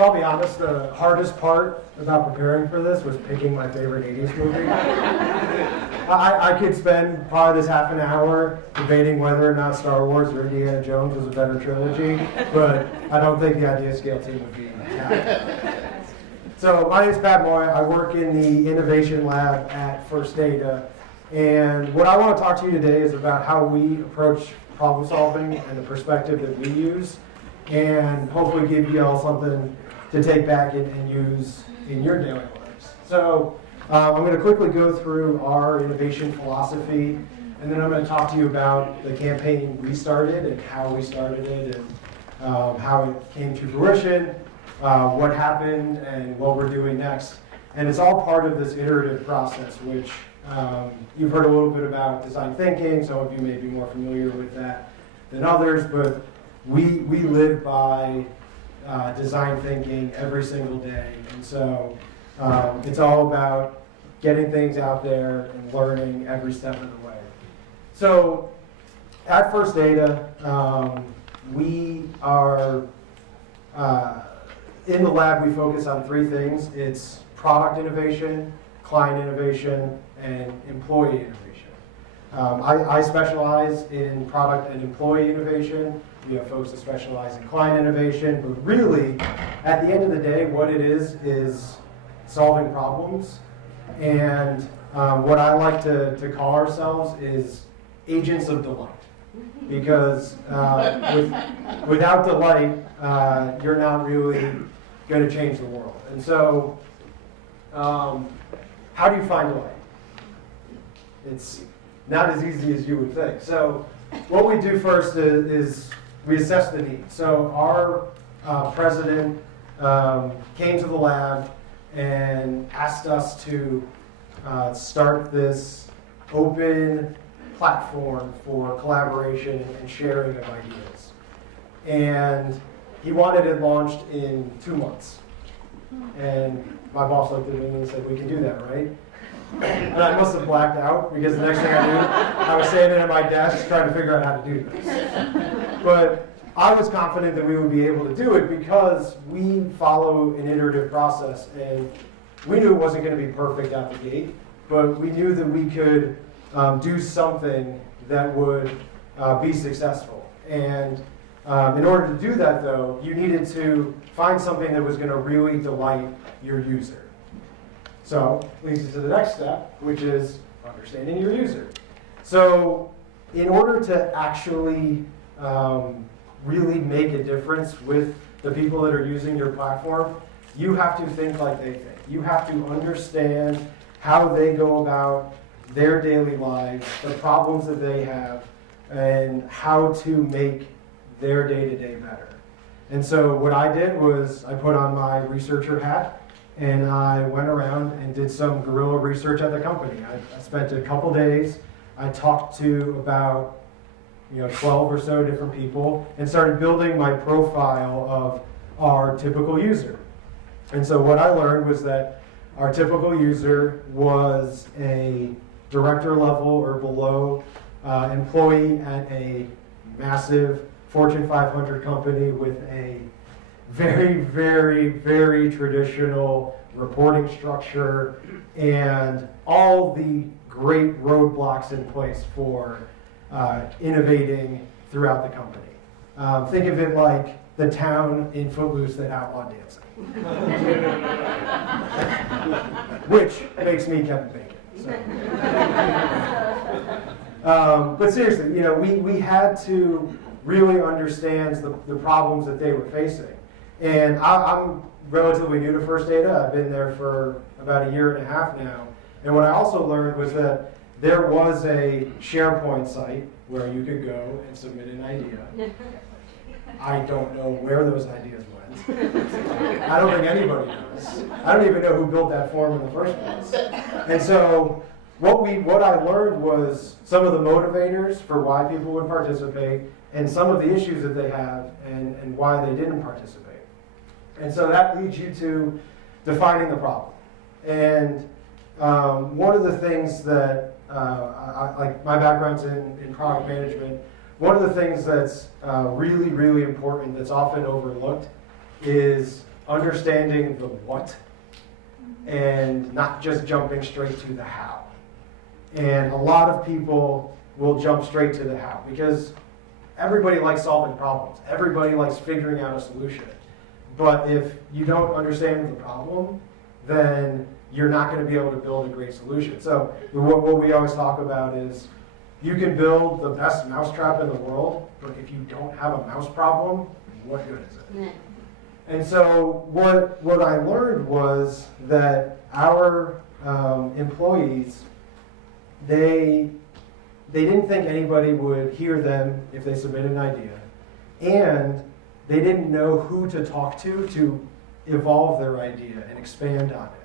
So I'll be honest, the hardest part about preparing for this was picking my favorite 80s movie. I could spend probably this half an hour debating whether or not Star Wars or Indiana Jones was a better trilogy, but I don't think the IdeaScale team would be happy. So my name is Pat Moy. I work in the innovation lab at First Data, and what I want to talk to you today is about how we approach problem solving and the perspective that we use, and hopefully give you all something to take back and use in your daily lives. So I'm going to quickly go through our innovation philosophy, and then I'm going to talk to you about the campaign we started and how we started it and how it came to fruition, what happened, and what we're doing next. And it's all part of this iterative process, which you've heard a little bit about design thinking. Some of you may be more familiar with that than others, but we live by design thinking every single day. And so it's all about getting things out there and learning every step of the way. So at First Data, we are, in the lab, we focus on three things. It's product innovation, client innovation, and employee innovation. I specialize in product and employee innovation. We have folks that specialize in client innovation, but really, at the end of the day, what it is solving problems. And what I like to call ourselves is agents of delight. Because without delight, you're not really going to change the world. And so, how do you find delight? It's not as easy as you would think. So what we do first is we assess the need. So our president came to the lab and asked us to start this open platform for collaboration and sharing of ideas. And he wanted it launched in 2 months. And my boss looked at me and said, "We can do that, right?" And I must have blacked out, because the next thing I knew, I was standing at my desk trying to figure out how to do this. But I was confident that we would be able to do it because we follow an iterative process, and we knew it wasn't going to be perfect out the gate, but we knew that we could do something that would be successful. And in order to do that, though, you needed to find something that was going to really delight your user. So leads us to the next step, which is understanding your user. So in order to actually really make a difference with the people that are using your platform, you have to think like they think. You have to understand how they go about their daily lives, the problems that they have, and how to make their day-to-day better. And so what I did was I put on my researcher hat, and I went around and did some guerrilla research at the company. I spent a couple days. I talked to about 12 or so different people and started building my profile of our typical user. And so what I learned was that our typical user was a director level or below employee at a massive Fortune 500 company with a very, very, very traditional reporting structure and all the great roadblocks in place for innovating throughout the company. Think of it like the town in Footloose that outlawed dancing. Which makes me Kevin Bacon. So. But seriously, we had to really understand the problems that they were facing. And I'm relatively new to First Data. I've been there for about 1.5 years now. And what I also learned was that there was a SharePoint site where you could go and submit an idea. I don't know where those ideas went. I don't think anybody knows. I don't even know who built that form in the first place. And so what I learned was some of the motivators for why people would participate and some of the issues that they have and why they didn't participate. And so that leads you to defining the problem. And one of the things that, like my background's in product management, one of the things that's really, really important that's often overlooked is understanding the what and not just jumping straight to the how. And a lot of people will jump straight to the how because everybody likes solving problems. Everybody likes figuring out a solution. But if you don't understand the problem, then you're not going to be able to build a great solution. So what we always talk about is you can build the best mousetrap in the world, but if you don't have a mouse problem, what good is it? Yeah. And so what I learned was that our employees, they didn't think anybody would hear them if they submitted an idea, and they didn't know who to talk to evolve their idea and expand on it.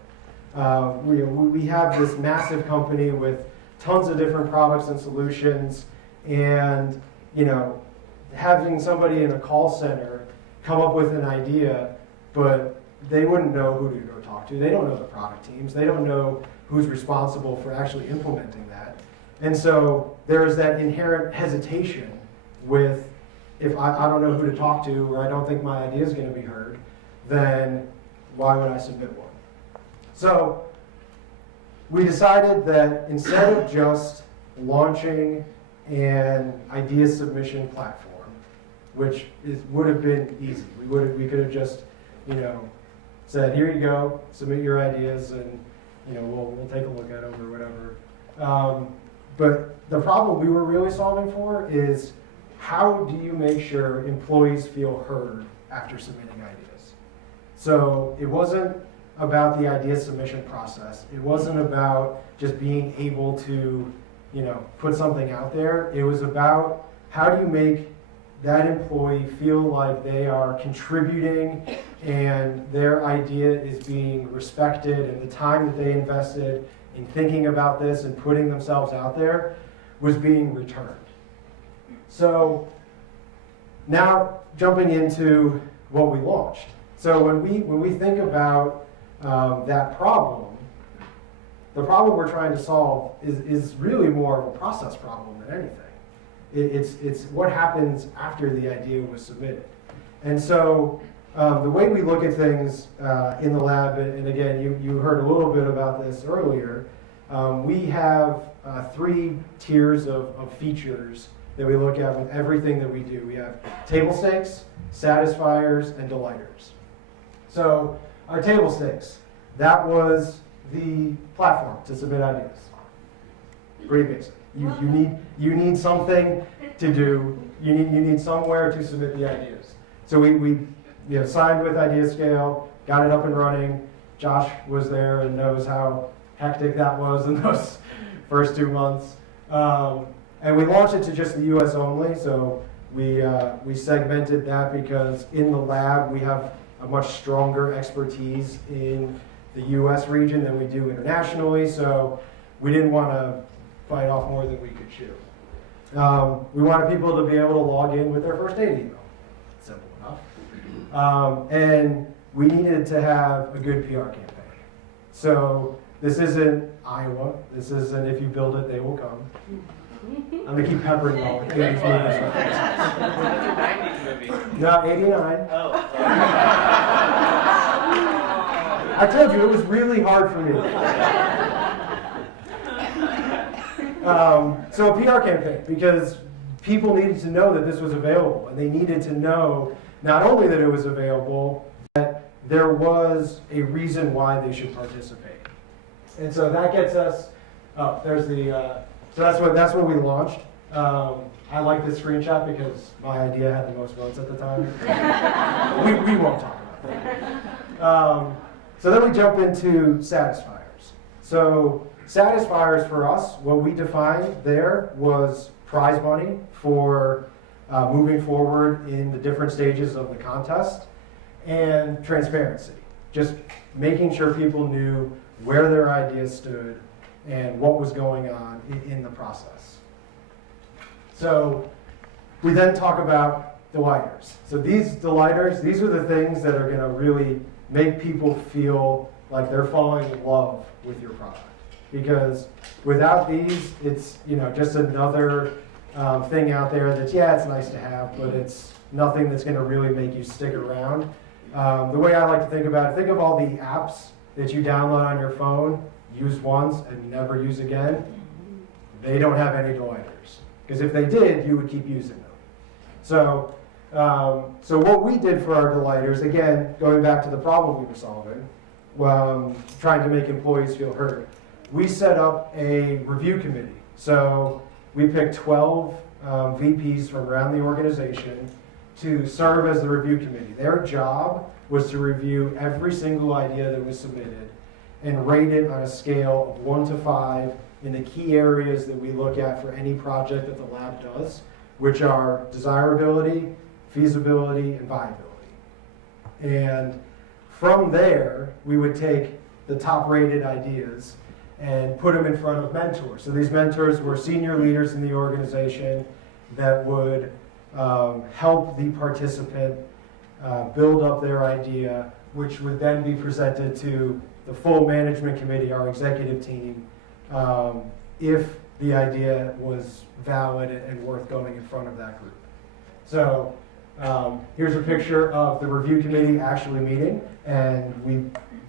We have this massive company with tons of different products and solutions, and having somebody in a call center come up with an idea, but they wouldn't know who to go talk to. They don't know the product teams. They don't know who's responsible for actually implementing that. And so there is that inherent hesitation with, if I don't know who to talk to, or I don't think my idea is going to be heard, then why would I submit one? So we decided that instead of just launching an idea submission platform, which would have been easy, we could have just said, here you go, submit your ideas, and we'll take a look at them or whatever. But the problem we were really solving for is, how do you make sure employees feel heard after submitting ideas? So it wasn't about the idea submission process. It wasn't about just being able to, put something out there. It was about, how do you make that employee feel like they are contributing and their idea is being respected, and the time that they invested in thinking about this and putting themselves out there was being returned. So now jumping into what we launched. So when we think about that problem, the problem we're trying to solve is really more of a process problem than anything. It's what happens after the idea was submitted. And so the way we look at things in the lab, and again, you heard a little bit about this earlier, we have 3 tiers of features that we look at with everything that we do. We have table stakes, satisfiers, and delighters. So our table stakes, that was the platform to submit ideas. Pretty basic. You need something to do. You need somewhere to submit the ideas. So we signed with IdeaScale, got it up and running. Josh was there and knows how hectic that was in those first 2 months. And we launched it to just the US only, so we segmented that because in the lab we have a much stronger expertise in the US region than we do internationally, so we didn't want to bite off more than we could chew. We wanted people to be able to log in with their first aid email. Simple enough. And we needed to have a good PR campaign. So this isn't Iowa. This isn't if you build it, they will come. I'm going to keep peppering all the kids. That's a 90s movie. No, 89. Oh. I told you, it was really hard for me. So a PR campaign, because people needed to know that this was available, and they needed to know not only that it was available, that there was a reason why they should participate. And so that gets us, so that's what we launched. I like this screenshot because my idea had the most votes at the time. we won't talk about that. So then we jump into satisfiers. So satisfiers for us, what we defined there was prize money for moving forward in the different stages of the contest, and transparency. Just making sure people knew where their ideas stood and what was going on in the process. So we then talk about delighters. So these delighters, these are the things that are going to really make people feel like they're falling in love with your product. Because without these, it's just another thing out there that's, it's nice to have, but it's nothing that's going to really make you stick around. The way I like to think about it, think of all the apps that you download on your phone, use once and never use again. They don't have any delighters. Because if they did, you would keep using them. So what we did for our delighters, again, going back to the problem we were solving, trying to make employees feel heard, we set up a review committee. So we picked 12 VPs from around the organization to serve as the review committee. Their job was to review every single idea that was submitted and rate it on a scale of 1 to 5 in the key areas that we look at for any project that the lab does, which are desirability, feasibility, and viability. And from there, we would take the top rated ideas and put them in front of mentors. So these mentors were senior leaders in the organization that would help the participant build up their idea, which would then be presented to the full management committee, our executive team, if the idea was valid and worth going in front of that group. So here's a picture of the review committee actually meeting, and we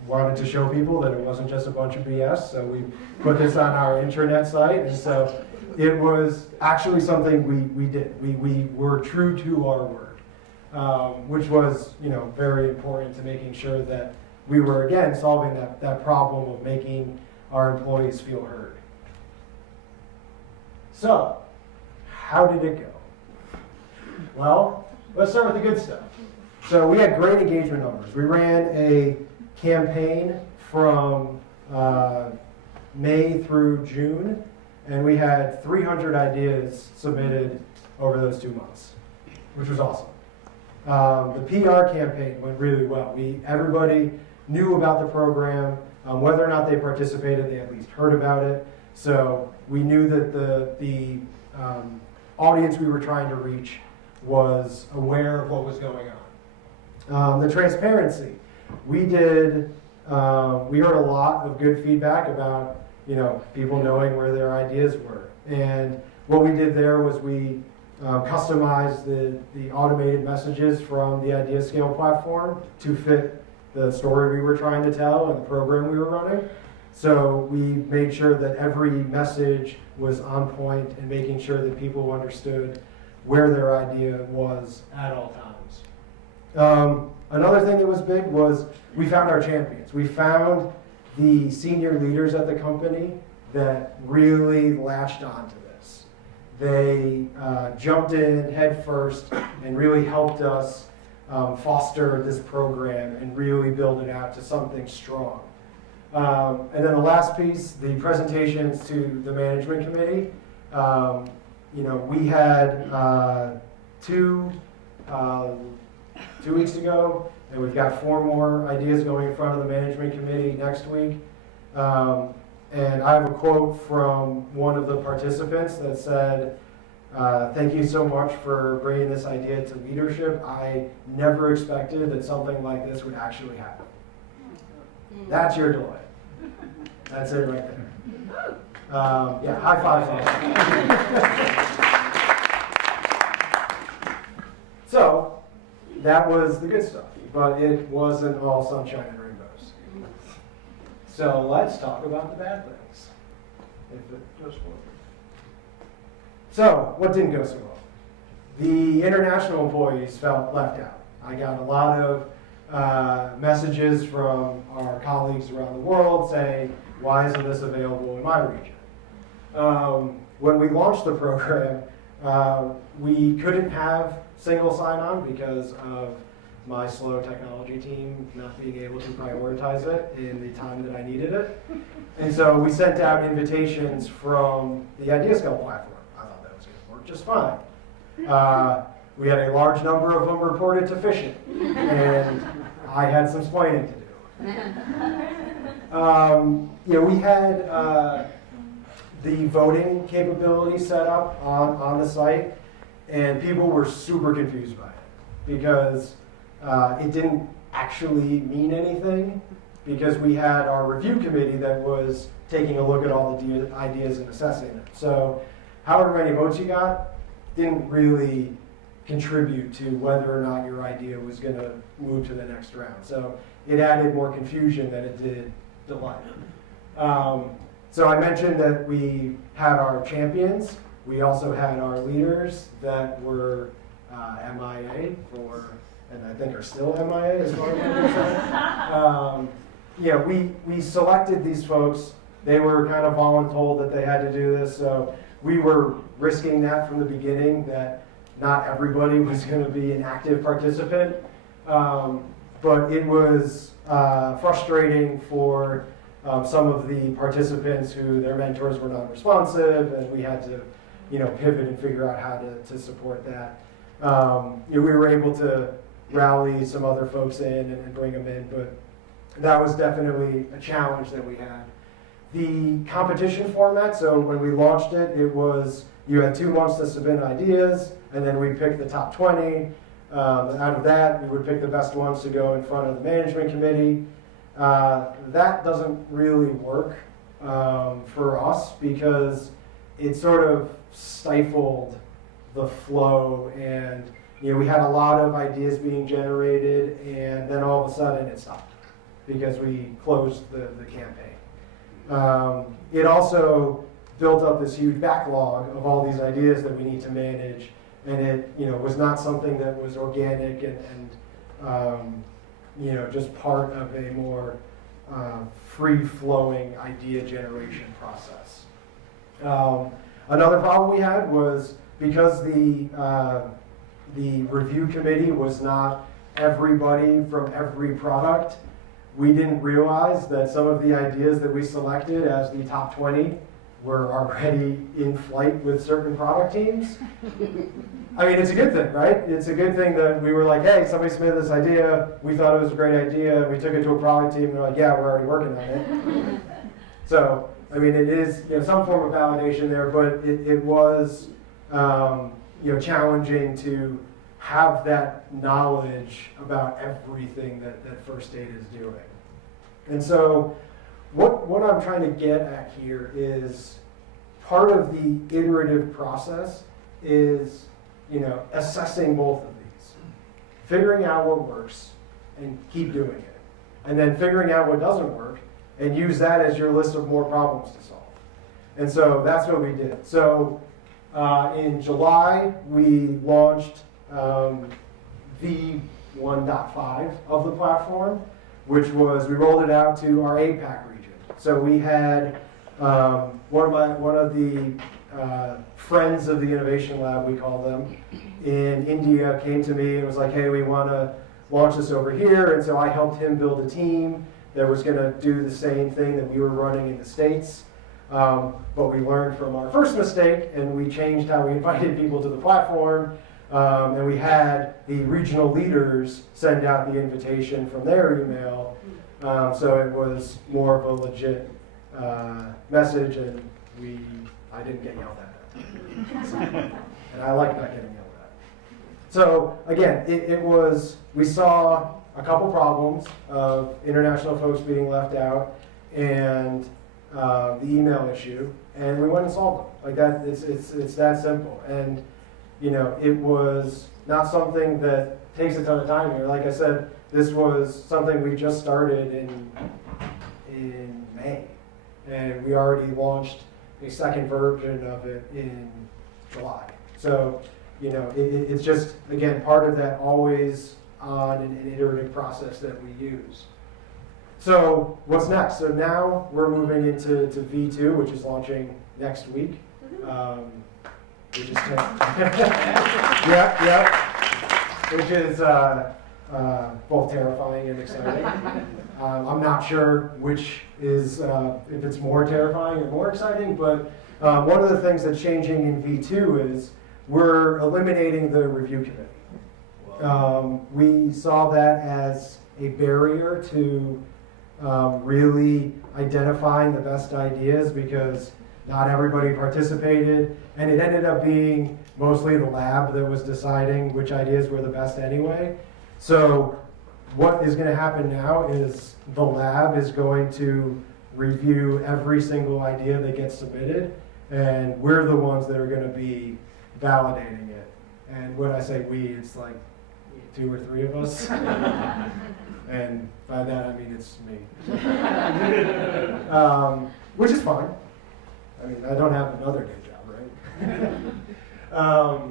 wanted to show people that it wasn't just a bunch of BS, so we put this on our intranet site, and so it was actually something we did. We were true to our word, which was very important to making sure that we were, again, solving that problem of making our employees feel heard. So, how did it go? Well, let's start with the good stuff. So we had great engagement numbers. We ran a campaign from May through June, and we had 300 ideas submitted over those 2 months, which was awesome. The PR campaign went really well. Everybody knew about the program. Whether or not they participated, they at least heard about it. So we knew that the audience we were trying to reach was aware of what was going on. The transparency. We heard a lot of good feedback about people knowing where their ideas were. And what we did there was we customized the automated messages from the IdeaScale platform to fit the story we were trying to tell and the program we were running. So we made sure that every message was on point and making sure that people understood where their idea was at all times. Another thing that was big was we found our champions. We found the senior leaders at the company that really latched onto this. They jumped in head first and really helped us foster this program and really build it out to something strong. And then the last piece, the presentations to the management committee. We had two weeks ago, and we've got 4 more ideas going in front of the management committee next week. And I have a quote from one of the participants that said, "Thank you so much for bringing this idea to leadership. I never expected that something like this would actually happen." That's your delight. That's it right there. High five for that. So, that was the good stuff, but it wasn't all sunshine and rainbows. So let's talk about the bad things. If it goes forward. So, what didn't go so well? The international employees felt left out. I got a lot of messages from our colleagues around the world saying, why isn't this available in my region? When we launched the program, we couldn't have single sign-on because of my slow technology team not being able to prioritize it in the time that I needed it. And so we sent out invitations from the IdeaScale platform. I thought that was going to work just fine. We had a large number of them reported deficient, and I had some explaining to do. We had the voting capability set up on the site, and people were super confused by it because it didn't actually mean anything, because we had our review committee that was taking a look at all the ideas and assessing it. So however many votes you got didn't really contribute to whether or not your idea was going to move to the next round. So it added more confusion than it did delight. So I mentioned that we had our champions. We also had our leaders that were MIA for, and I think are still MIA as far as I'm concerned. We selected these folks. They were kind of voluntold that they had to do this, so we were risking that from the beginning, that not everybody was going to be an active participant. But it was frustrating for some of the participants who their mentors were not responsive, and we had to pivot and figure out how to support that. We were able to rally some other folks in and bring them in, but that was definitely a challenge that we had. The competition format, so when we launched it, it was you had 2 months to submit ideas, and then we picked the top 20. Out of that, we would pick the best ones to go in front of the management committee. That doesn't really work for us because it sort of stifled the flow, and we had a lot of ideas being generated, and then all of a sudden it stopped because we closed the campaign. It also built up this huge backlog of all these ideas that we need to manage, and it was not something that was organic and just part of a more free-flowing idea generation process. Another problem we had was because the review committee was not everybody from every product, we didn't realize that some of the ideas that we selected as the top 20 were already in flight with certain product teams. I mean, it's a good thing, right? It's a good thing that we were like, hey, somebody submitted this idea, we thought it was a great idea, and we took it to a product team, and they're like, yeah, we're already working on it. So, I mean, it is some form of validation there, but it was challenging to have that knowledge about everything that First Aid is doing. And so what I'm trying to get at here is part of the iterative process is assessing both of these, figuring out what works and keep doing it, and then figuring out what doesn't work and use that as your list of more problems to solve. And so that's what we did. So in July, we launched V1.5 of the platform, which was, we rolled it out to our APAC region. So we had one of the friends of the Innovation Lab, we call them, in India came to me and was like, hey, we want to launch this over here. And so I helped him build a team that was going to do the same thing that we were running in the States. But we learned from our first mistake, and we changed how we invited people to the platform. And we had the regional leaders send out the invitation from their email. So it was more of a legit message, and I didn't get yelled at. And I like not getting yelled at. So again, we saw a couple problems of international folks being left out and the email issue, and we went and solved them. Like that, it's that simple. And it was not something that takes a ton of time here. Like I said, this was something we just started in May, and we already launched a second version of it in July. So, it's just, again, part of that always on an iterative process that we use. So what's next? So now we're moving into V2, which is launching next week. Which is which is both terrifying and exciting. I'm not sure which is, if it's more terrifying or more exciting, but one of the things that's changing in V2 is we're eliminating the review committee. We saw that as a barrier to really identifying the best ideas because not everybody participated, and it ended up being mostly the lab that was deciding which ideas were the best anyway. So what is going to happen now is the lab is going to review every single idea that gets submitted, and we're the ones that are going to be validating it. And when I say we, it's like 2 or 3 of us. And by that I mean it's me. Which is fine. I mean, I don't have another day job, right?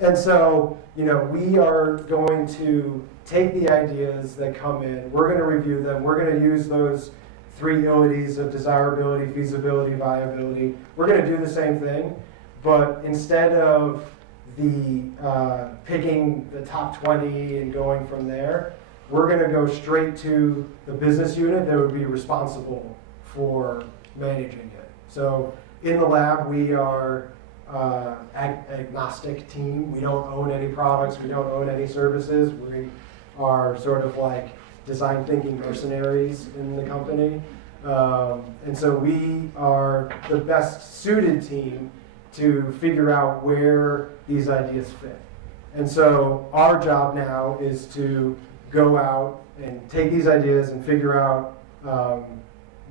And so, we are going to take the ideas that come in, we're going to review them, we're going to use those 3 ILITs of desirability, feasibility, viability. We're going to do the same thing, but instead of picking the top 20 and going from there, we're going to go straight to the business unit that would be responsible for managing it. So in the lab, we are agnostic team. We don't own any products. We don't own any services. We are sort of like design thinking mercenaries in the company. And so we are the best suited team to figure out where these ideas fit. And so our job now is to go out and take these ideas and figure out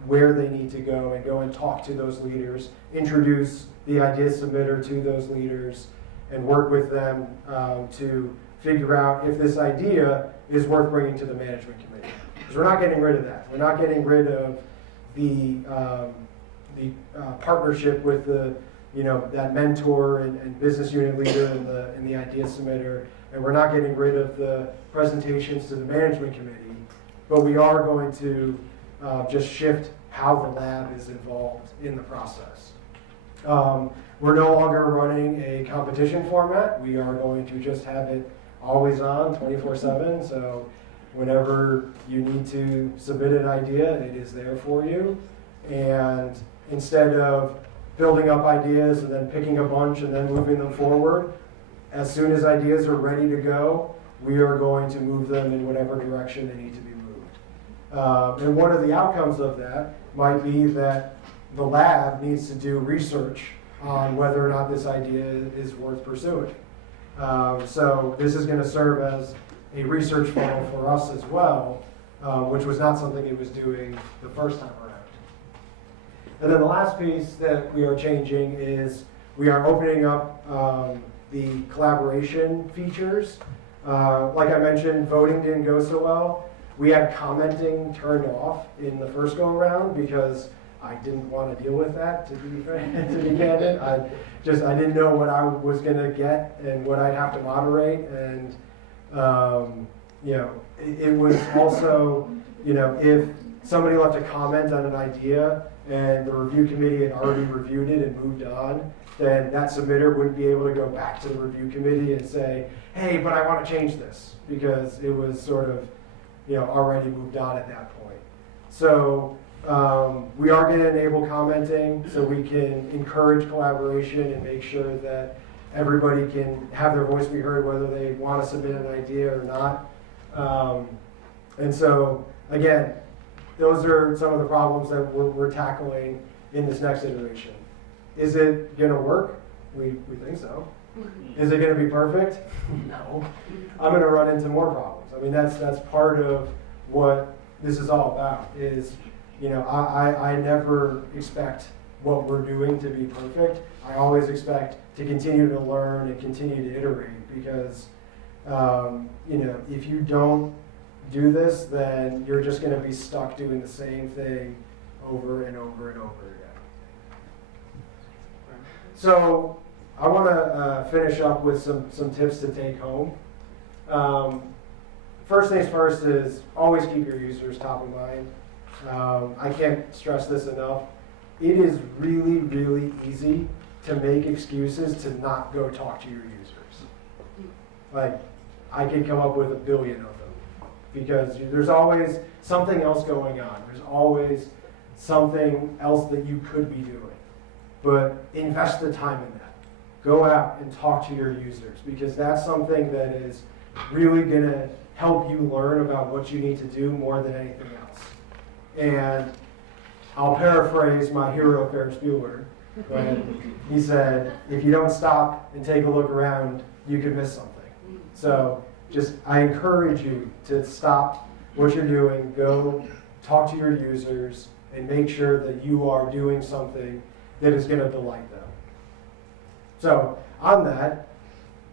where they need to go and talk to those leaders, introduce the idea submitter to those leaders, and work with them to figure out if this idea is worth bringing to the management committee. Because we're not getting rid of that. We're not getting rid of the partnership with that mentor and business unit leader and the idea submitter, and we're not getting rid of the presentations to the management committee, but we are going to just shift how the lab is involved in the process. We're no longer running a competition format. We are going to just have it always on, 24/7, so whenever you need to submit an idea, it is there for you. And instead of building up ideas and then picking a bunch and then moving them forward, as soon as ideas are ready to go, we are going to move them in whatever direction they need to be moved. And one of the outcomes of that might be that the lab needs to do research on whether or not this idea is worth pursuing. So this is going to serve as a research funnel for us as well, which was not something it was doing the first time around. And then the last piece that we are changing is we are opening up the collaboration features. Like I mentioned, voting didn't go so well. We had commenting turned off in the first go around because I didn't want to deal with that, to be candid. I didn't know what I was going to get and what I'd have to moderate, and it was also, if somebody left a comment on an idea and the review committee had already reviewed it and moved on, then that submitter wouldn't be able to go back to the review committee and say, hey, but I want to change this, because it was sort of, already moved on at that point. So we are going to enable commenting so we can encourage collaboration and make sure that everybody can have their voice be heard whether they want to submit an idea or not. And so, again, those are some of the problems that we're tackling in this next iteration. Is it going to work? We think so. Is it going to be perfect? No. I'm going to run into more problems. I mean, that's part of what this is all about is, I never expect what we're doing to be perfect. I always expect to continue to learn and continue to iterate because, if you don't do this, then you're just going to be stuck doing the same thing over and over and over again. So I want to finish up with some tips to take home. First things first is always keep your users top of mind. I can't stress this enough. It is really, really easy to make excuses to not go talk to your users. Like, I could come up with a billion of them because there's always something else going on. There's always something else that you could be doing. But invest the time in that. Go out and talk to your users because that's something that is really going to help you learn about what you need to do more than anything else. And I'll paraphrase my hero Ferris Bueller when he said, if you don't stop and take a look around, you could miss something. So I encourage you to stop what you're doing, go talk to your users, and make sure that you are doing something that is going to delight them. So on that,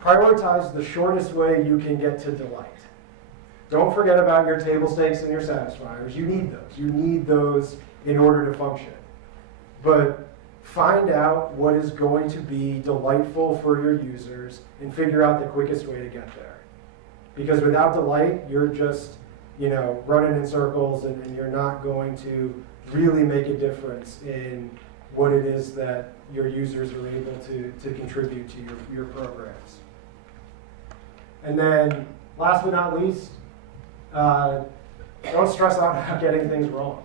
prioritize the shortest way you can get to delight. Don't forget about your table stakes and your satisfiers. You need those. You need those in order to function. But find out what is going to be delightful for your users and figure out the quickest way to get there. Because without delight, you're just, running in circles and you're not going to really make a difference in what it is that your users are able to contribute to your programs. And then, last but not least, don't stress out about getting things wrong.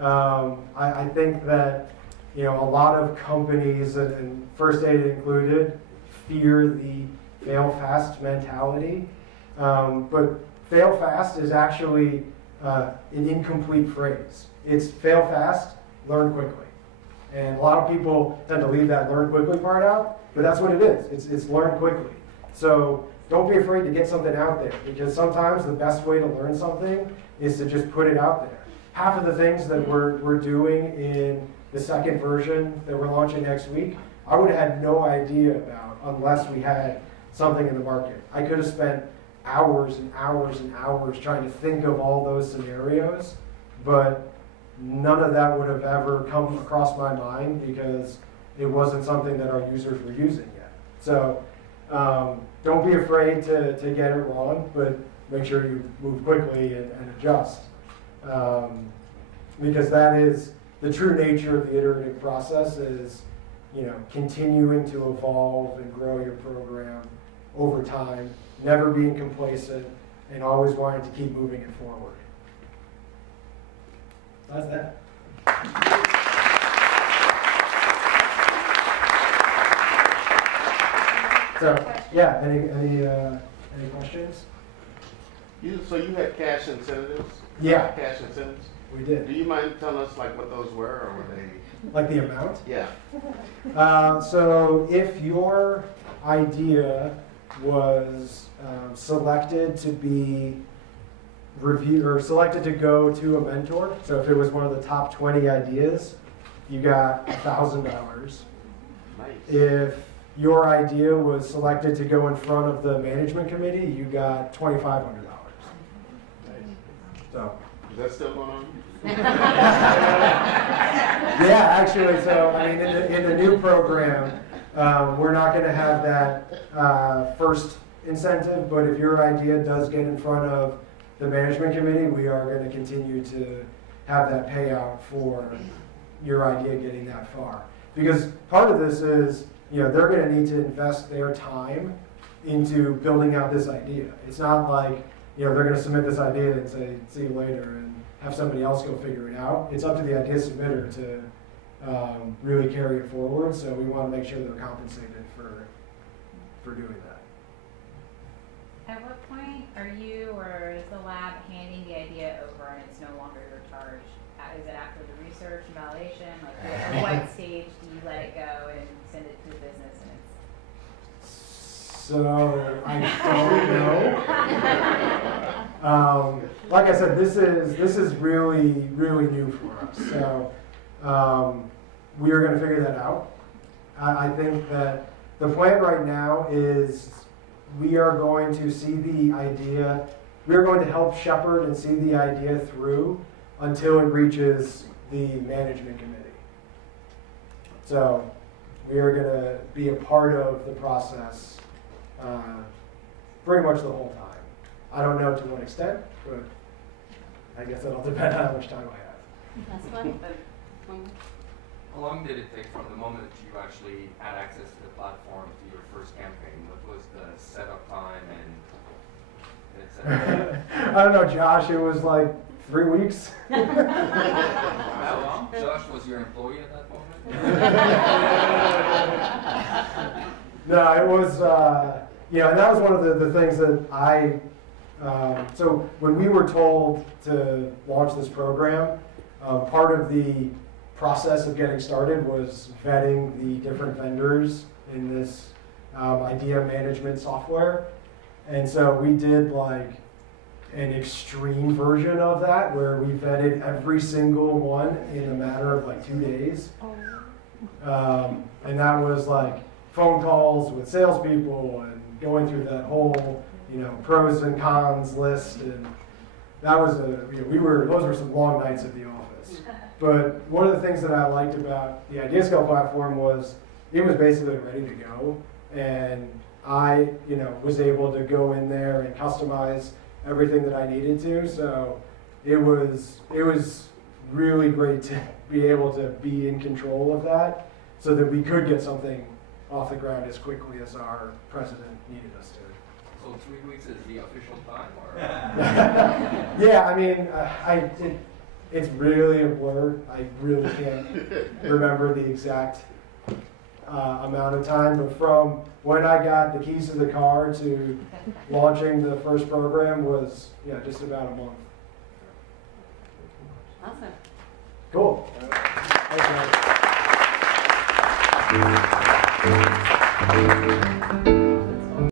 I think that a lot of companies, and First Aid included, fear the fail fast mentality. But fail fast is actually an incomplete phrase. It's fail fast, learn quickly. And a lot of people tend to leave that learn quickly part out, but that's what it is. It's learn quickly. So don't be afraid to get something out there, because sometimes the best way to learn something is to just put it out there. Half of the things that we're doing in the second version that we're launching next week, I would have had no idea about unless we had something in the market. I could have spent hours and hours and hours trying to think of all those scenarios, but none of that would have ever come across my mind because it wasn't something that our users were using yet. So don't be afraid to get it wrong, but make sure you move quickly and adjust. Because that is the true nature of the iterative process, is continuing to evolve and grow your program over time, never being complacent, and always wanting to keep moving it forward. That's that. So yeah, any questions? So you had cash incentives? Yeah. Cash incentives? We did. Do you mind telling us what those were, or were they? Like the amount? Yeah. So if your idea was selected to be reviewed or selected to go to a mentor, so if it was one of the top 20 ideas, you got $1,000. Nice. If your idea was selected to go in front of the management committee, you got $2,500. Nice. So. Is that still going on? Yeah, actually, so I mean, in the new program, we're not going to have that first incentive, but if your idea does get in front of the management committee, we are going to continue to have that payout for your idea getting that far. Because part of this is, they're going to need to invest their time into building out this idea. It's not like, they're going to submit this idea and say, see you later, and have somebody else go figure it out. It's up to the idea submitter to really carry it forward, so we want to make sure they're compensated for doing that. At what point are you or is the lab handing the idea over and it's no longer your charge? Is it after the research and validation? At what stage do you let it go and send it to the business and it's... So I don't know. Like I said, this is really, really new for us. So we are going to figure that out. I think that the plan right now is we are going to see the idea, we are going to help shepherd and see the idea through until it reaches the management committee. So we are going to be a part of the process pretty much the whole time. I don't know to what extent, but I guess that'll depend on how much time I have. That's fun. How long did it take from the moment that you actually had access to the platform to your first campaign? What was the setup time and et cetera? I don't know, Josh, it was like 3 weeks. How long? Josh was your employee at that moment? No, it was, and that was one of the things that so when we were told to launch this program, part of the process of getting started was vetting the different vendors in this idea management software. And so we did like an extreme version of that where we vetted every single one in a matter of like 2 days. And that was like phone calls with salespeople and going through that whole, pros and cons list, and that was those were some long nights at the office. But one of the things that I liked about the IdeaScale platform was it was basically ready to go, and I, was able to go in there and customize everything that I needed to. So it was really great to be able to be in control of that, so that we could get something off the ground as quickly as our president needed us to. So 3 weeks is the official time, or? Yeah, I mean, it's really a blur. I really can't remember the exact amount of time, but from when I got the keys to the car to launching the first program was, just about a month. Awesome. Cool. Thanks, guys.